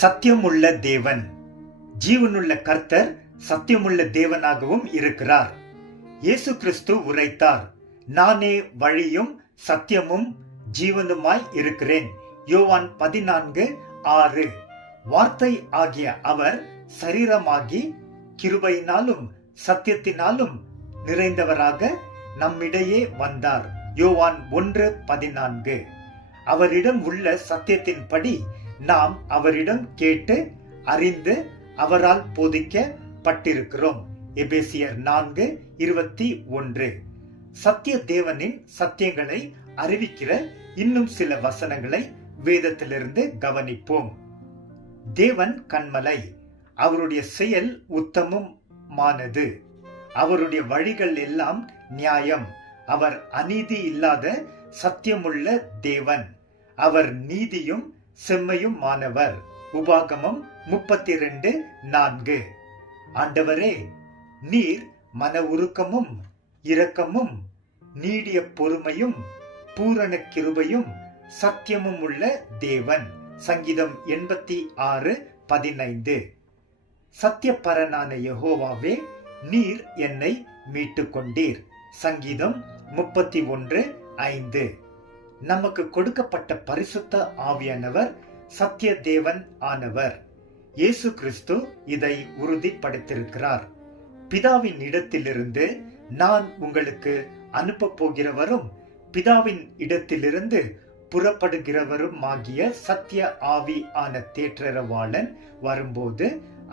சத்தியமுள்ள தேவன். ஜீவனுள்ள கர்த்தர் சத்தியமுள்ள தேவனாகவும் இருக்கிறார். இயேசு கிறிஸ்து உரைத்தார், நானே வழியும் சத்தியமும் ஜீவனுமாய் இருக்கிறேன். யோவான் 14:6. வார்த்தை ஆகிய அவர் சரீரமாகி கிருபையினாலும் சத்தியத்தினாலும் நிறைந்தவராக நம்மிடையே வந்தார். யோவான் 1:14. அவரிடம் உள்ள சத்தியத்தின்படி நாம் அவரிடம் கேட்டு அறிந்து அவரால் போதிக்கப்பட்டிருக்கிறோம். எபேசியர் 4:21. சத்திய தேவனின் சத்தியங்களை அறிவிக்கிற இன்னும் சில வசனங்களை வேதத்திலிருந்து கவனிப்போம். தேவன் கன்மலை, அவருடைய செயல் உத்தமமானது, அவருடைய வழிகள் எல்லாம் நியாயம். அவர் அநீதி இல்லாத சத்தியமுள்ள தேவன், அவர் நீதியும் செம்மையும் மானவர். உபாகமம் 32:4. ஆண்டவரே, நீர் மன உருக்கமும் இரக்கமும் நீடிய பொறுமையும் பூரண கிருபையும் சத்தியமும் உள்ள தேவன். சங்கீதம் 86:15. சத்தியப்பரனான யெகோவாவே, நீர் என்னை மீட்டுக் கொண்டீர். சங்கீதம் 31:5. நமக்கு கொடுக்கப்பட்ட பரிசுத்த ஆவியானவர் சத்திய தேவன் ஆனவர். இயேசு கிறிஸ்து இதை உறுதிப்படுத்தியிருக்கிறார். பிதாவின் இடத்திலிருந்து நான் உங்களுக்கு அனுப்ப போகிறவரும் பிதாவின் இடத்திலிருந்து புறப்படுகிறவருமாகிய சத்திய ஆவி ஆன தேற்றரவாளன் வரும்போது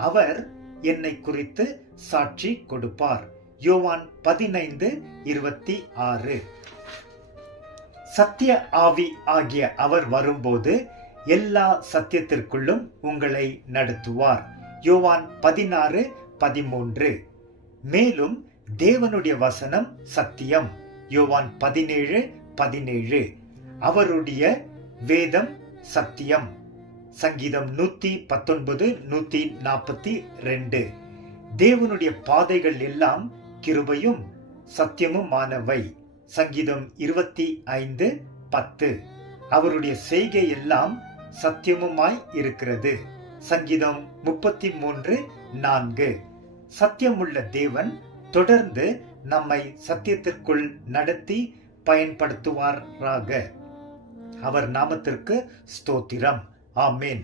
அவர் என்னை குறித்து சாட்சி கொடுப்பார். யோவான் 15:26. சத்திய ஆவி ஆகிய அவர் வரும்போது எல்லா சத்தியத்திற்குள்ளும் உங்களை நடத்துவார். யோவான் 16:13. மேலும் தேவனுடைய வசனம் சத்தியம். யோவான் 17:17. அவருடைய வேதம் சத்தியம். சங்கீதம் 119:142. தேவனுடைய பாதைகள் எல்லாம் கிருபையும் சத்தியமுமானவை. சங்கீதம் 25:10. அவருடைய செய்கை எல்லாம் சத்தியமுமாய் இருக்கிறது. சங்கீதம் 33:4. சத்தியமுள்ள தேவன் தொடர்ந்து நம்மை சத்தியத்திற்குள் நடத்தி பயன்படுத்துவாராக. அவர் நாமத்திற்கு ஸ்தோத்திரம். ஆமேன்.